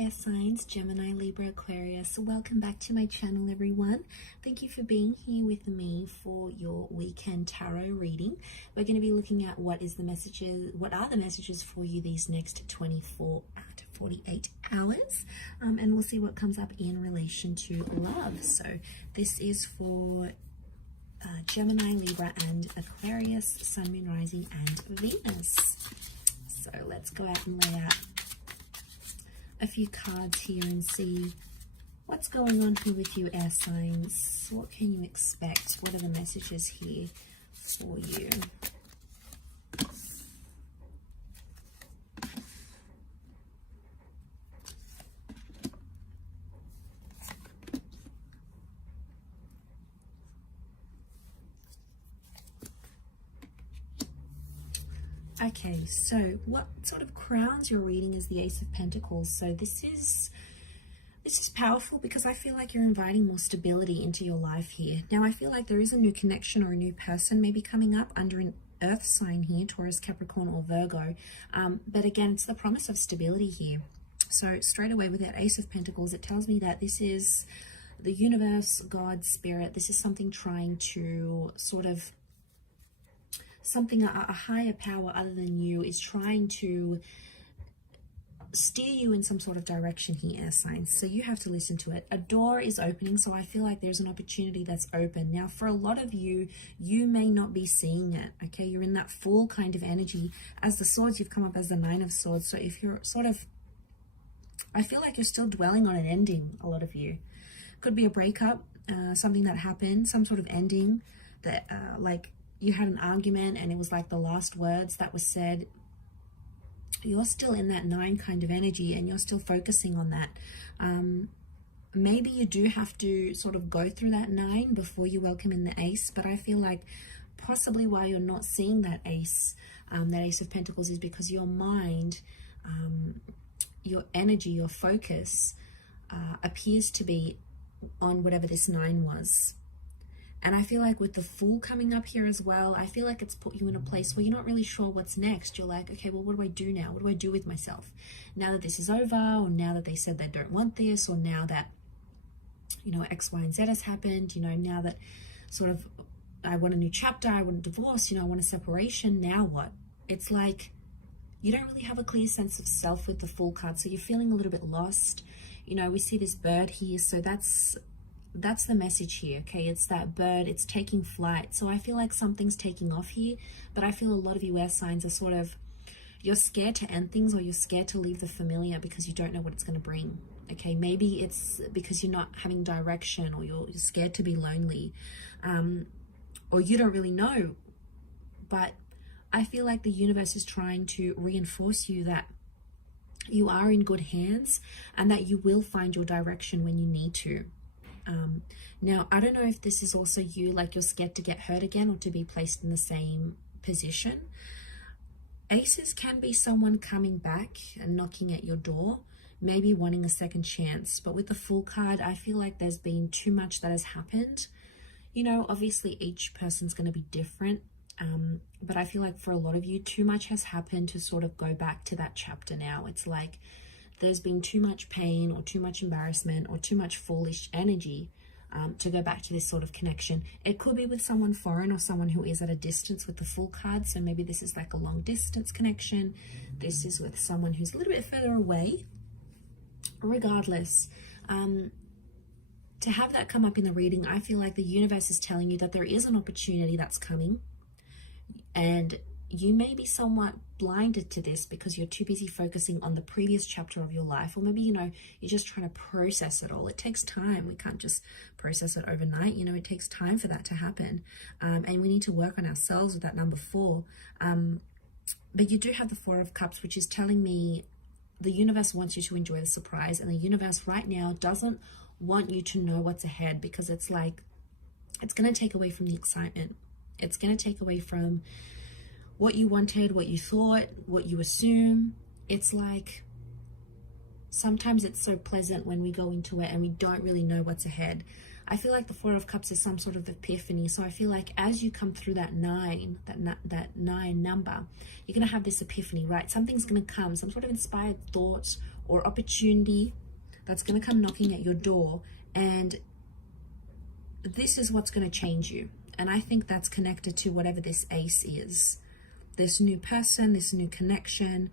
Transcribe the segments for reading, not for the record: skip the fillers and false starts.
air signs, Gemini, Libra, Aquarius. Welcome back to my channel, everyone. Thank you for being here with me for your weekend tarot reading. We're going to be looking at what are the messages for you these next 24 to 48 hours, and we'll see what comes up in relation to love. So this is for Gemini, Libra, and Aquarius, Sun, Moon, Rising, and Venus. So let's go out and lay out a few cards here and see what's going on here with you, air signs. What can you expect? What are the messages here for you? Okay, so what sort of crowns your reading is the Ace of Pentacles. So this is powerful because I feel like you're inviting more stability into your life here. Now, I feel like there is a new connection or a new person maybe coming up under an earth sign here, Taurus, Capricorn, or Virgo. But again, it's the promise of stability here. So straight away with that Ace of Pentacles, it tells me that this is the universe, God, spirit. This is something trying to sort of a higher power other than you is trying to steer you in some sort of direction here, air signs. So you have to listen to it. A door is opening, so I feel like there's an opportunity that's open. Now, for a lot of you, you may not be seeing it, okay? You're in that full kind of energy. As the swords, you've come up as the Nine of Swords. So if you're sort of, I feel like you're still dwelling on an ending, a lot of you. Could be a breakup, something that happened, some sort of ending that, like, you had an argument and it was like the last words that was said. You're still in that 9 kind of energy and you're still focusing on that. Maybe you do have to sort of go through that 9 before you welcome in the Ace, but I feel like possibly why you're not seeing that Ace of Pentacles is because your mind, your energy, your focus appears to be on whatever this 9 was. And I feel like with the Fool coming up here as well, I feel like it's put you in a place where you're not really sure what's next. You're like, okay, well, what do I do now? What do I do with myself? Now that this is over, or now that they said they don't want this, or now that, you know, X, Y, and Z has happened, you know, now that sort of I want a new chapter, I want a divorce, you know, I want a separation, now what? It's like you don't really have a clear sense of self with the Fool card, so you're feeling a little bit lost. You know, we see this bird here, so that's the message here, okay? It's that bird, it's taking flight. So I feel like something's taking off here, but I feel a lot of you air signs are sort of, you're scared to end things, or you're scared to leave the familiar because you don't know what it's going to bring, okay? Maybe it's because you're not having direction, or you're scared to be lonely, or you don't really know. But I feel like the universe is trying to reinforce you that you are in good hands and that you will find your direction when you need to. Now, I don't know if this is also you, like you're scared to get hurt again or to be placed in the same position. Aces can be someone coming back and knocking at your door, maybe wanting a second chance. But with the Fool card, I feel like there's been too much that has happened. You know, obviously each person's going to be different. But I feel like for a lot of you, too much has happened to sort of go back to that chapter now. It's like there's been too much pain or too much embarrassment or too much foolish energy to go back to this sort of connection. It could be with someone foreign or someone who is at a distance with the Fool card. So maybe this is like a long distance connection. This is with someone who's a little bit further away. Regardless, to have that come up in the reading, I feel like the universe is telling you that there is an opportunity that's coming. And you may be somewhat blinded to this because you're too busy focusing on the previous chapter of your life, or maybe, you know, you're just trying to process it all. It takes time. We can't just process it overnight. You know, it takes time for that to happen. And we need to work on ourselves with that number 4. But you do have the 4 of Cups, which is telling me the universe wants you to enjoy the surprise, and the universe right now doesn't want you to know what's ahead, because it's like, it's going to take away from the excitement. It's going to take away from what you wanted, what you thought, what you assume. It's like sometimes it's so pleasant when we go into it and we don't really know what's ahead. I feel like the Four of Cups is some sort of epiphany. So I feel like as you come through that 9, that 9 number, you're going to have this epiphany, right? Something's going to come, some sort of inspired thought or opportunity that's going to come knocking at your door, and this is what's going to change you. And I think that's connected to whatever this ace is, this new person, this new connection.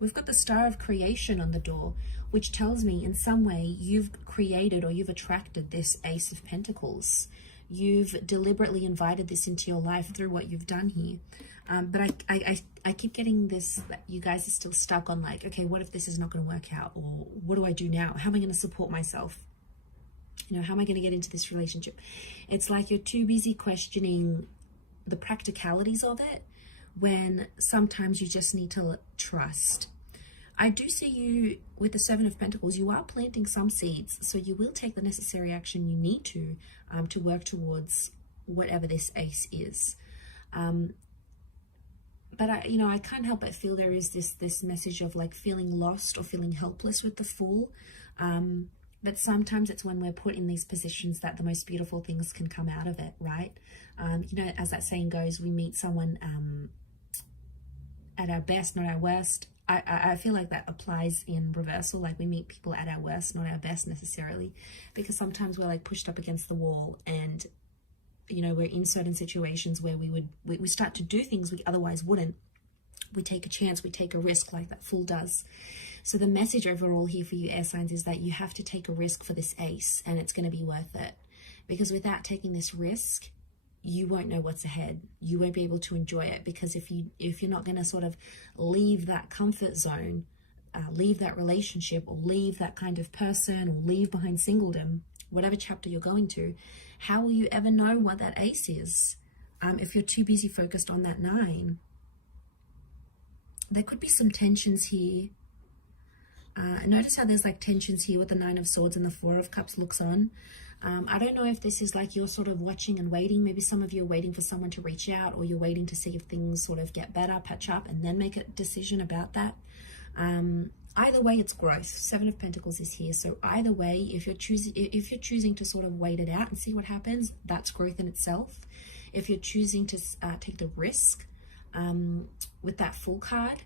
We've got the Star of Creation on the door, which tells me in some way you've created or you've attracted this Ace of Pentacles. You've deliberately invited this into your life through what you've done here. But I keep getting this, that you guys are still stuck on like, okay, what if this is not going to work out? Or what do I do now? How am I going to support myself? You know, how am I going to get into this relationship? It's like you're too busy questioning the practicalities of it, when sometimes you just need to trust. I do see you with the Seven of Pentacles. You are planting some seeds, so you will take the necessary action you need to work towards whatever this ace is. But I can't help but feel there is this message of like feeling lost or feeling helpless with the Fool. But sometimes it's when we're put in these positions that the most beautiful things can come out of it, right? As that saying goes, we meet someone at our best, not our worst. I feel like that applies in reversal. Like we meet people at our worst, not our best necessarily, because sometimes we're like pushed up against the wall, and we're in certain situations where we start to do things we otherwise wouldn't. We take a chance, we take a risk like that Fool does. So the message overall here for you air signs is that you have to take a risk for this ace, and it's going to be worth it, because without taking this risk, you won't know what's ahead. You won't be able to enjoy it, because if you're not going to sort of leave that comfort zone, leave that relationship, or leave that kind of person, or leave behind singledom, whatever chapter you're going to, how will you ever know what that ace is if you're too busy focused on that 9? There could be some tensions here. Notice how there's like tensions here with the 9 of Swords and the 4 of Cups looks on. I don't know if this is like you're sort of watching and waiting. Maybe some of you are waiting for someone to reach out, or you're waiting to see if things sort of get better, patch up, and then make a decision about that. Either way, it's growth. 7 of Pentacles is here. So either way, if you're choosing to sort of wait it out and see what happens, that's growth in itself. If you're choosing to take the risk with that Fool card,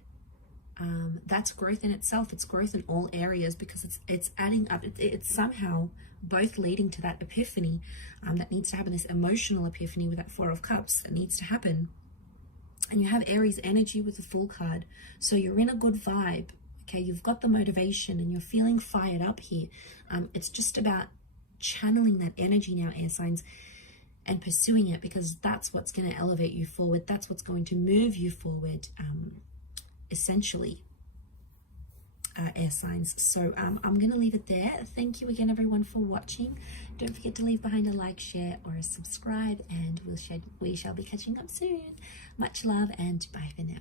that's growth in itself. It's growth in all areas, because it's adding up. It's somehow both leading to that epiphany that needs to happen, this emotional epiphany with that 4 of Cups that needs to happen. And you have Aries energy with the Fool card, so you're in a good vibe. Okay, you've got the motivation and you're feeling fired up here. It's just about channeling that energy now, air signs, and pursuing it, because that's what's going to elevate you forward. That's what's going to move you forward, essentially, air signs. So I'm going to leave it there. Thank you again, everyone, for watching. Don't forget to leave behind a like, share, or a subscribe, and we shall be catching up soon. Much love, and bye for now.